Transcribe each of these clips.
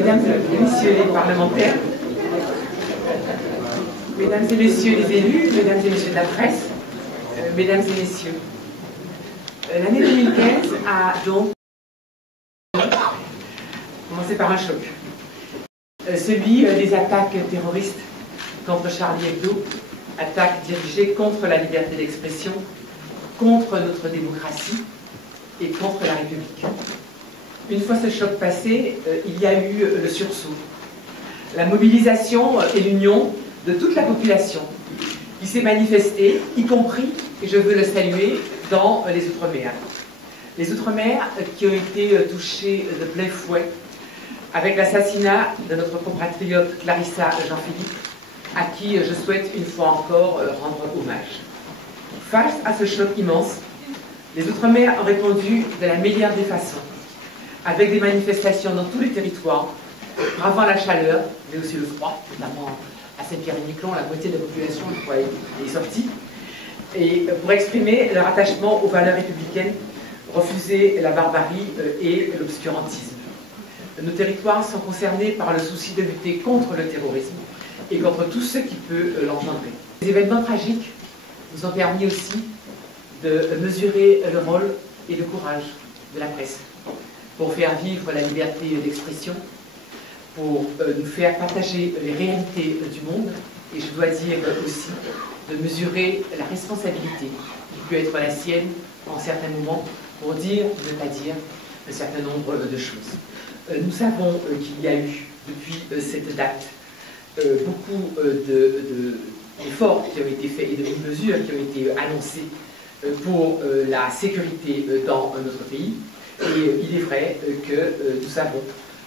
Mesdames et messieurs les parlementaires, mesdames et messieurs les élus, mesdames et messieurs de la presse, mesdames et messieurs, l'année 2015 a donc commencé par un choc. Celui des attaques terroristes contre Charlie Hebdo, attaques dirigées contre la liberté d'expression, contre notre démocratie et contre la République. Une fois ce choc passé, il y a eu le sursaut, la mobilisation et l'union de toute la population qui s'est manifestée, y compris, et je veux le saluer, dans les Outre-mer. Les Outre-mer qui ont été touchés de plein fouet avec l'assassinat de notre compatriote Clarissa Jean-Philippe, à qui je souhaite une fois encore rendre hommage. Face à ce choc immense, les Outre-mer ont répondu de la meilleure des façons, avec des manifestations dans tous les territoires, bravant la chaleur, mais aussi le froid, notamment à Saint-Pierre-et-Miquelon, la moitié de la population, je crois, est sortie, et pour exprimer leur attachement aux valeurs républicaines, refuser la barbarie et l'obscurantisme. Nos territoires sont concernés par le souci de lutter contre le terrorisme et contre tout ce qui peut l'engendrer. Les événements tragiques nous ont permis aussi de mesurer le rôle et le courage de la presse pour faire vivre la liberté d'expression, pour nous faire partager les réalités du monde, et je dois dire aussi de mesurer la responsabilité qui peut être la sienne en certains moments pour dire, ne pas dire, un certain nombre de choses. Nous savons qu'il y a eu, depuis cette date, beaucoup d'efforts qui ont été faits et de mesures qui ont été annoncées pour la sécurité dans notre pays. Et il est vrai que nous savons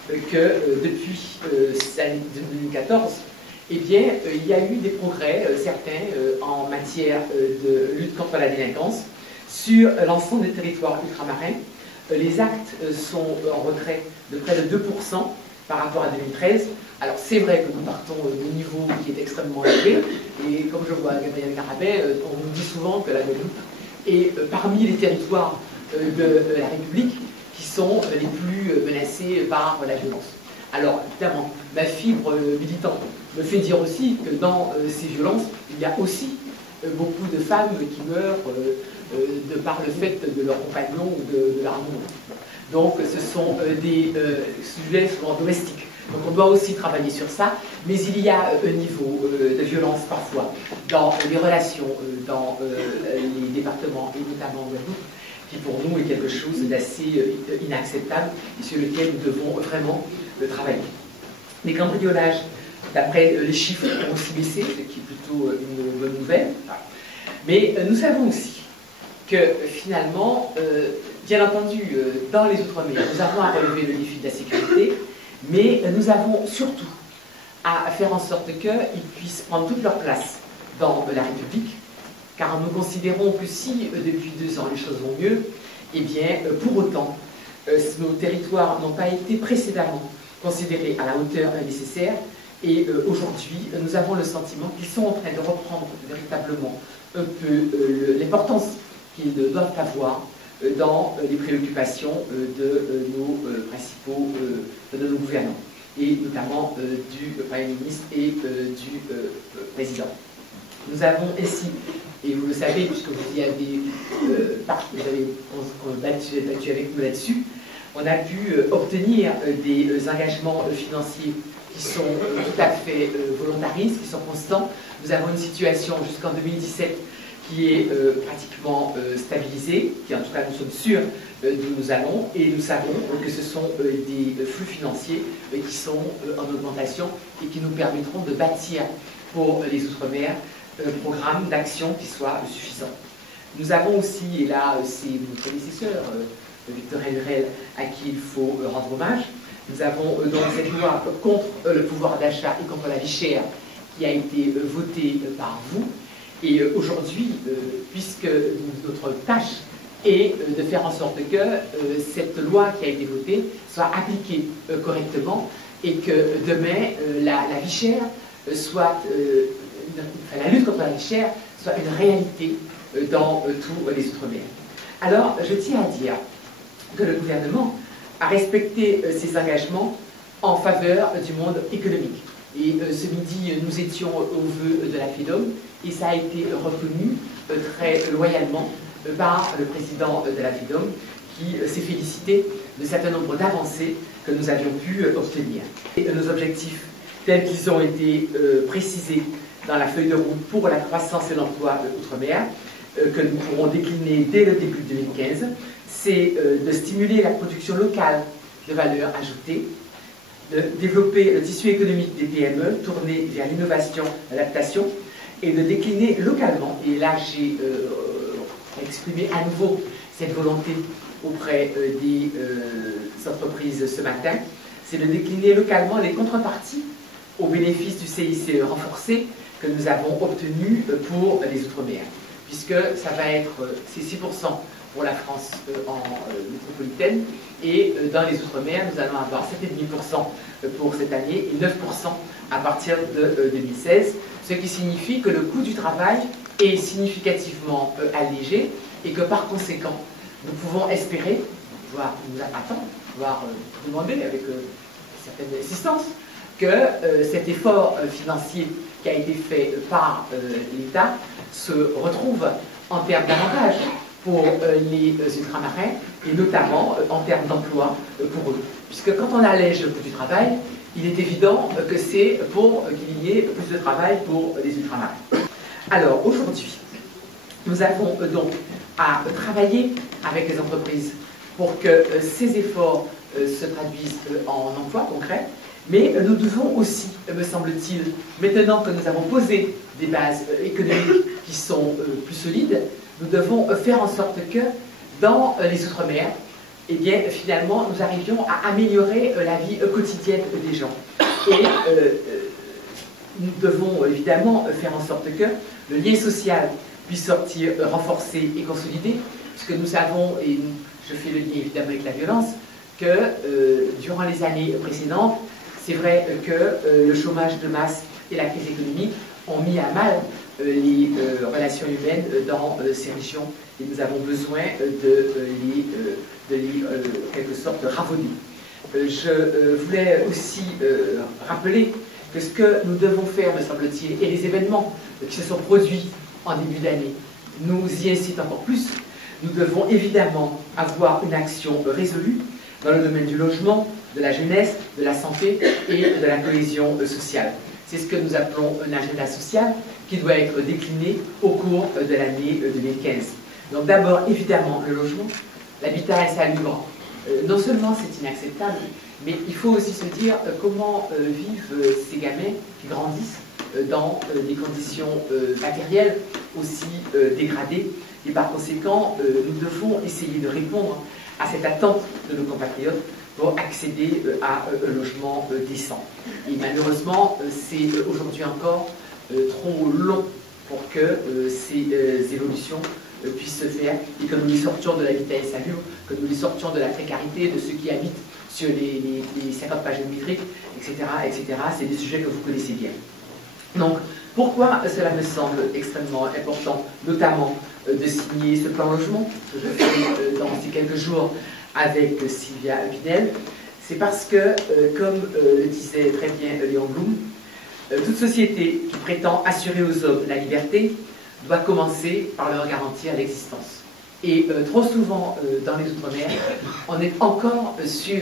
que depuis 2014, eh bien, il y a eu des progrès certains en matière de lutte contre la délinquance sur l'ensemble des territoires ultramarins. Les actes sont en retrait de près de 2% par rapport à 2013. Alors c'est vrai que nous partons d'un niveau qui est extrêmement élevé, et comme je vois Gabriel Carabet, on nous dit souvent que la Guadeloupe est parmi les territoires de la République qui sont les plus menacés par la violence. Alors évidemment, ma fibre militante me fait dire aussi que dans ces violences, il y a aussi beaucoup de femmes qui meurent de par le fait de leur compagnon ou de leur amour. Donc ce sont des sujets souvent domestiques. Donc on doit aussi travailler sur ça, mais il y a un niveau de violence parfois dans les relations dans les départements et notamment en Guadeloupe, qui pour nous est quelque chose d'assez inacceptable et sur lequel nous devons vraiment travailler. Les cambriolages, d'après les chiffres, ont aussi baissé, ce qui est plutôt une bonne nouvelle. Mais nous savons aussi que finalement, bien entendu, dans les Outre-mer, nous avons à relever le défi de la sécurité, mais nous avons surtout à faire en sorte qu'ils puissent prendre toute leur place dans la République, car nous considérons que si depuis 2 ans les choses vont mieux, eh bien pour autant nos territoires n'ont pas été précédemment considérés à la hauteur nécessaire, et aujourd'hui nous avons le sentiment qu'ils sont en train de reprendre véritablement un peu l'importance qu'ils doivent avoir dans les préoccupations de nos principaux, de nos gouvernants, et notamment du Premier ministre et du Président. Nous avons ainsi, et vous le savez puisque vous y avez battu avec nous là-dessus, on a pu obtenir des engagements financiers qui sont tout à fait volontaristes, qui sont constants. Nous avons une situation jusqu'en 2017 qui est pratiquement stabilisée, qui en tout cas nous sommes sûrs d'où nous allons, et nous savons que ce sont des flux financiers qui sont en augmentation et qui nous permettront de bâtir pour les Outre-mer un programme d'action qui soit suffisant. Nous avons aussi, et là c'est mon prédécesseur, Victorin Lurel, à qui il faut rendre hommage, nous avons donc cette loi contre le pouvoir d'achat et contre la vie chère qui a été votée par vous. Et aujourd'hui, puisque notre tâche est de faire en sorte que cette loi qui a été votée soit appliquée correctement et que demain, la vie chère soit, la lutte contre la vie chère soit une réalité dans tous les Outre-mer. Alors, je tiens à dire que le gouvernement a respecté ses engagements en faveur du monde économique. Et ce midi, nous étions au vœu de la FEDOM et ça a été reconnu très loyalement par le président de la FEDOM qui s'est félicité de certain nombre d'avancées que nous avions pu obtenir. Et nos objectifs tels qu'ils ont été précisés dans la feuille de route pour la croissance et l'emploi outre-mer, que nous pourrons décliner dès le début de 2015, c'est de stimuler la production locale de valeur ajoutée, de développer le tissu économique des PME tourné vers l'innovation, l'adaptation, et de décliner localement, et là j'ai exprimé à nouveau cette volonté auprès des entreprises ce matin, c'est de décliner localement les contreparties au bénéfice du CICE renforcé que nous avons obtenu pour les Outre-mer, puisque ça va être, c'est 6% pour la France en métropolitaine, et dans les Outre-mer, nous allons avoir 7,5% pour cette année et 9% à partir de 2016, ce qui signifie que le coût du travail est significativement allégé et que par conséquent, nous pouvons espérer, voire nous attendre, voire demander avec certaine insistance, que cet effort financier qui a été fait par l'État se retrouve en termes d'avantages pour les ultramarins et notamment en termes d'emploi pour eux. Puisque quand on allège le coût du travail, il est évident que c'est pour qu'il y ait plus de travail pour les ultramarins. Alors aujourd'hui, nous avons donc à travailler avec les entreprises pour que ces efforts se traduisent en emploi concret, mais nous devons aussi, me semble-t-il, maintenant que nous avons posé des bases économiques qui sont plus solides, nous devons faire en sorte que dans les Outre-mer, eh bien, finalement, nous arrivions à améliorer la vie quotidienne des gens. Et nous devons évidemment faire en sorte que le lien social puisse sortir renforcé et consolidé, puisque nous savons, et je fais le lien évidemment avec la violence, que durant les années précédentes, c'est vrai que le chômage de masse et la crise économique ont mis à mal les relations humaines dans ces régions et nous avons besoin de les quelque sorte raviver. Je voulais aussi rappeler que ce que nous devons faire, me semble-t-il, et les événements qui se sont produits en début d'année nous y incitent encore plus. Nous devons évidemment avoir une action résolue dans le domaine du logement, de la jeunesse, de la santé et de la cohésion sociale. C'est ce que nous appelons un agenda social qui doit être décliné au cours de l'année 2015. Donc d'abord, évidemment, le logement, l'habitat insalubre. Non seulement c'est inacceptable, mais il faut aussi se dire comment vivent ces gamins qui grandissent dans des conditions matérielles aussi dégradées. Et par conséquent, nous devons essayer de répondre à cette attente de nos compatriotes pour accéder à un logement décent. Et malheureusement, c'est aujourd'hui encore trop long pour que ces évolutions puissent se faire et que nous les sortions de l'habitat insalubre, que nous les sortions de la précarité de ceux qui habitent sur les 50 pages métriques, etc., etc. C'est des sujets que vous connaissez bien. Donc, pourquoi cela me semble extrêmement important, notamment de signer ce plan logement que je fais dans ces quelques jours avec Sylvia Pinel, c'est parce que, comme le disait très bien Léon Blum, toute société qui prétend assurer aux hommes la liberté doit commencer par leur garantir l'existence. Et trop souvent dans les Outre-mer, on est encore sur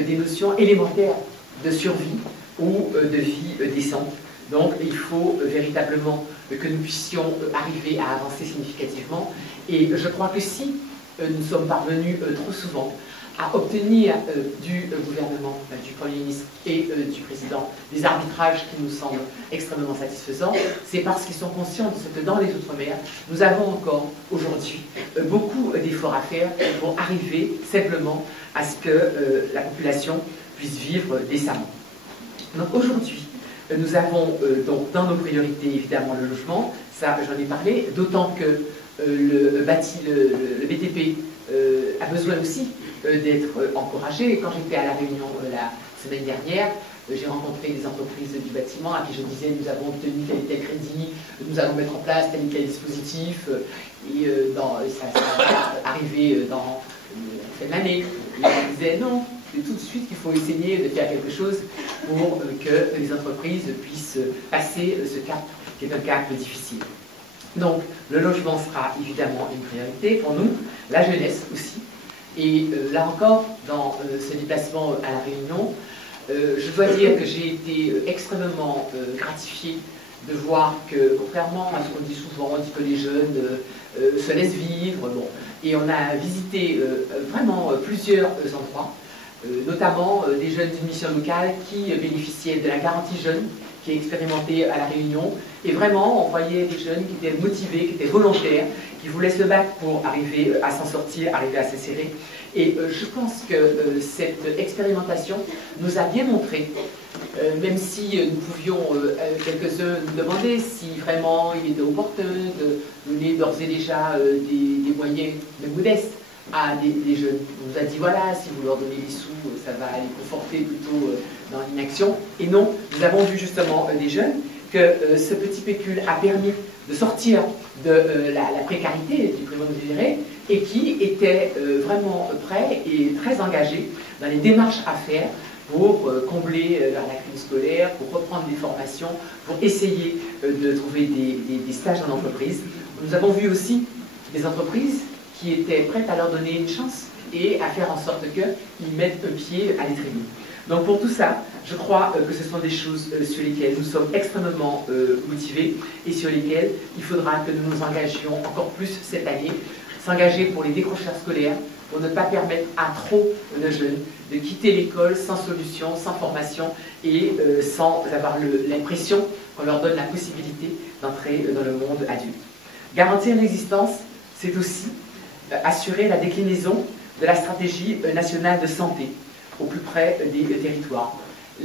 des notions élémentaires de survie ou de vie décente. Donc il faut véritablement que nous puissions arriver à avancer significativement. Et je crois que si nous sommes parvenus trop souvent à obtenir du gouvernement, du Premier ministre et du Président des arbitrages qui nous semblent extrêmement satisfaisants, c'est parce qu'ils sont conscients de ce que dans les Outre-mer, nous avons encore aujourd'hui beaucoup d'efforts à faire pour arriver simplement à ce que la population puisse vivre décemment. Donc aujourd'hui, nous avons donc dans nos priorités évidemment le logement, ça j'en ai parlé, d'autant que le BTP a besoin aussi d'être encouragé. Quand j'étais à la Réunion la semaine dernière, j'ai rencontré des entreprises du bâtiment à qui je disais nous avons obtenu tel et tel crédit, nous allons mettre en place tel et tel dispositif, et ça va arriver dans l'année. Et ils disaient non, c'est tout de suite qu'il faut essayer de faire quelque chose pour que les entreprises puissent passer ce cap, qui est un cap difficile. Donc, le logement sera évidemment une priorité pour nous, la jeunesse aussi. Et là encore, dans ce déplacement à La Réunion, je dois dire que j'ai été extrêmement gratifiée de voir que, contrairement à ce qu'on dit souvent, on dit que les jeunes se laissent vivre, bon, et on a visité vraiment plusieurs endroits, notamment des jeunes d'une mission locale qui bénéficiaient de la garantie jeune, qui est expérimentée à La Réunion, et vraiment on voyait des jeunes qui étaient motivés, qui étaient volontaires, qui voulaient se battre pour arriver à s'en sortir, arriver à s'insérer. Et je pense que cette expérimentation nous a bien montré, même si nous pouvions, quelques-uns, nous demander si vraiment il était opportun de donner d'ores et déjà des moyens même modestes à des jeunes. On nous a dit, voilà, si vous leur donnez des sous, ça va les conforter plutôt dans l'inaction. Et non, nous avons vu justement des jeunes que ce petit pécule a permis de sortir de la précarité du prénom désiré et qui étaient vraiment prêts et très engagés dans les démarches à faire pour combler leur lacune scolaire, pour reprendre des formations, pour essayer de trouver des stages en entreprise. Nous avons vu aussi des entreprises qui étaient prêtes à leur donner une chance et à faire en sorte qu'ils mettent un pied à l'étrier. Donc pour tout ça, je crois que ce sont des choses sur lesquelles nous sommes extrêmement motivés et sur lesquelles il faudra que nous nous engagions encore plus cette année, s'engager pour les décrocheurs scolaires, pour ne pas permettre à trop de jeunes de quitter l'école sans solution, sans formation et sans avoir l'impression qu'on leur donne la possibilité d'entrer dans le monde adulte. Garantir l'existence, c'est aussi assurer la déclinaison de la stratégie nationale de santé au plus près des territoires.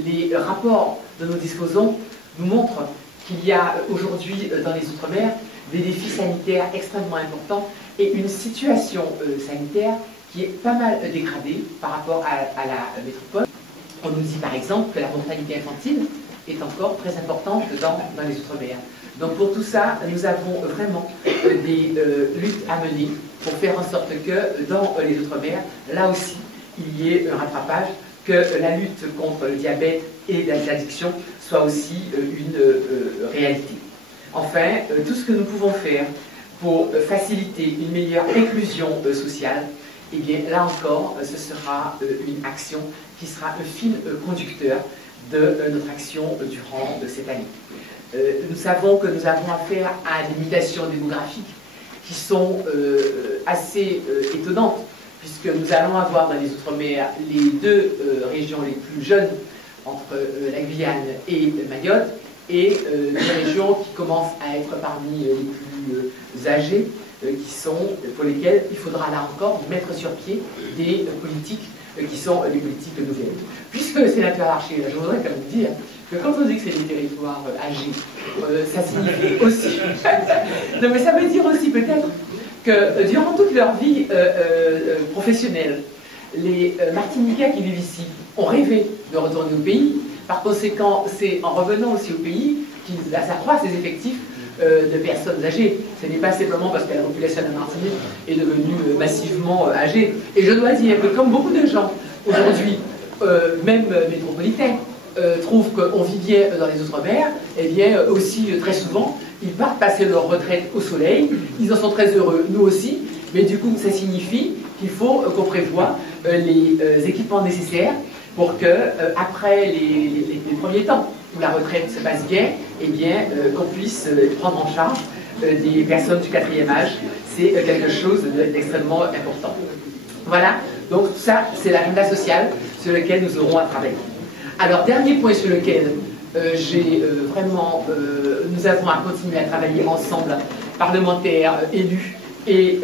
Les rapports dont nous disposons nous montrent qu'il y a aujourd'hui dans les Outre-mer des défis sanitaires extrêmement importants et une situation sanitaire qui est pas mal dégradée par rapport à la métropole. On nous dit par exemple que la mortalité infantile est encore très importante dans les Outre-mer. Donc pour tout ça, nous avons vraiment des luttes à mener pour faire en sorte que dans les Outre-mer, là aussi, il y ait un rattrapage, que la lutte contre le diabète et l'addiction soit aussi une réalité. Enfin, tout ce que nous pouvons faire pour faciliter une meilleure inclusion sociale, eh bien là encore, ce sera une action qui sera un fil conducteur de notre action durant cette année. Nous savons que nous avons affaire à des mutations démographiques qui sont assez étonnantes, puisque nous allons avoir dans les Outre-mer les deux régions les plus jeunes entre la Guyane et Mayotte, et des régions qui commencent à être parmi les plus âgées, pour lesquelles il faudra là encore mettre sur pied des politiques qui sont les politiques nouvelles. Puisque le sénateur Larcher, je voudrais quand même dire que quand on dit que c'est des territoires âgés, ça signifie aussi... non, mais ça veut dire aussi peut-être que durant toute leur vie professionnelle, les Martiniquais qui vivent ici ont rêvé de retourner au pays. Par conséquent, c'est en revenant aussi au pays qu'ils accroissent les effectifs de personnes âgées. Ce n'est pas simplement parce que la population de la Martinique est devenue massivement âgée. Et je dois dire que comme beaucoup de gens aujourd'hui, même métropolitains, trouvent qu'on vit bien dans les Outre-mer, eh bien aussi très souvent, ils partent passer leur retraite au soleil, ils en sont très heureux, nous aussi, mais du coup ça signifie qu'il faut qu'on prévoie les équipements nécessaires pour que, après les premiers temps où la retraite se passe bien, eh bien qu'on puisse prendre en charge des personnes du 4e âge. C'est quelque chose d'extrêmement important. Voilà, donc tout ça, c'est l'agenda social sur lequel nous aurons à travailler. Alors, dernier point sur lequel nous avons à continuer à travailler ensemble, parlementaires, élus et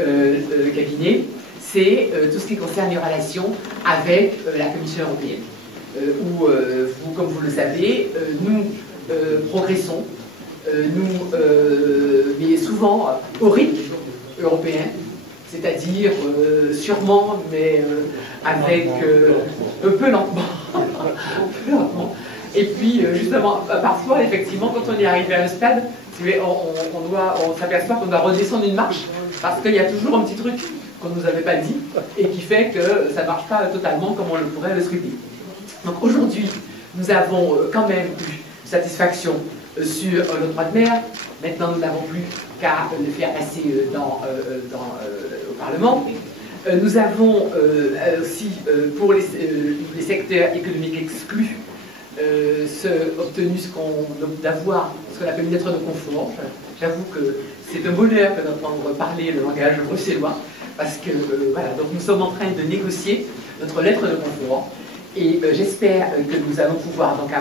cabinet, c'est tout ce qui concerne les relations avec la Commission européenne. Où, comme vous le savez, nous progressons, mais souvent au rythme européen, c'est-à-dire sûrement, mais avec un peu lentement. Et puis, justement, parfois, effectivement, quand on est arrivé à un stade, on s'aperçoit qu'on doit redescendre une marche, parce qu'il y a toujours un petit truc qu'on ne nous avait pas dit et qui fait que ça ne marche pas totalement comme on le pourrait le souhaiter. Donc aujourd'hui, nous avons quand même eu satisfaction sur le droit de mer. Maintenant, nous n'avons plus qu'à le faire passer au Parlement. Nous avons aussi, pour les secteurs économiques exclus, obtenu d'avoir ce qu'on appelle une lettre de confort. J'avoue que c'est un bonheur que d'entendre parler le langage bruxellois, parce que voilà, donc nous sommes en train de négocier notre lettre de confort, et j'espère que nous allons pouvoir donc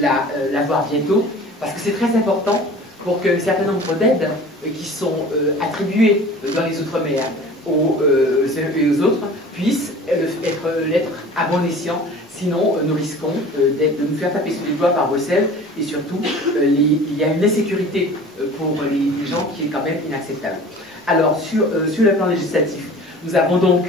l'avoir bientôt, parce que c'est très important pour qu'un certain nombre d'aides qui sont attribuées dans les Outre-mer aux autres puissent être à bon escient. Sinon, nous risquons de nous faire taper sur les doigts par Bruxelles, et surtout, il y a une insécurité pour les gens qui est quand même inacceptable. Alors, sur le plan législatif, nous avons donc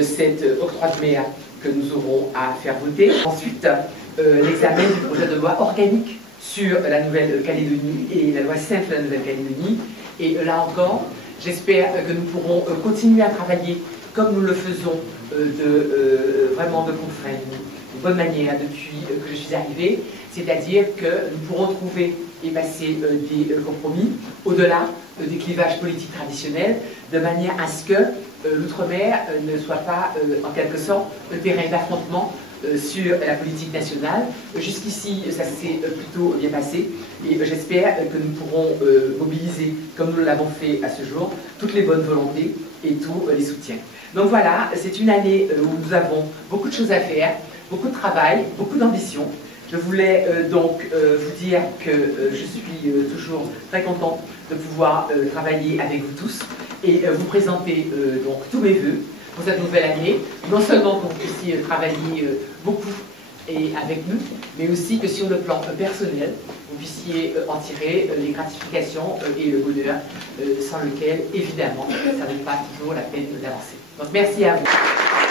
cet octroi de mer que nous aurons à faire voter. Ensuite, l'examen du projet de loi organique sur la Nouvelle-Calédonie et la loi simple de la Nouvelle-Calédonie. Et là encore, j'espère que nous pourrons continuer à travailler comme nous le faisons vraiment de bonne manière depuis que je suis arrivée, c'est-à-dire que nous pourrons trouver et passer des compromis au-delà des clivages politiques traditionnels, de manière à ce que l'outre-mer ne soit pas en quelque sorte un terrain d'affrontement sur la politique nationale. Jusqu'ici, ça s'est plutôt bien passé, et j'espère que nous pourrons mobiliser, comme nous l'avons fait à ce jour, toutes les bonnes volontés et tous les soutiens. Donc voilà, c'est une année où nous avons beaucoup de choses à faire, beaucoup de travail, beaucoup d'ambition. Je voulais donc vous dire que je suis toujours très contente de pouvoir travailler avec vous tous et vous présenter donc tous mes vœux pour cette nouvelle année, non seulement que vous puissiez travailler beaucoup et avec nous, mais aussi que sur le plan personnel, vous puissiez en tirer les gratifications et le bonheur, sans lequel, évidemment, ça ne vaut pas toujours la peine d'avancer. Donc merci à vous.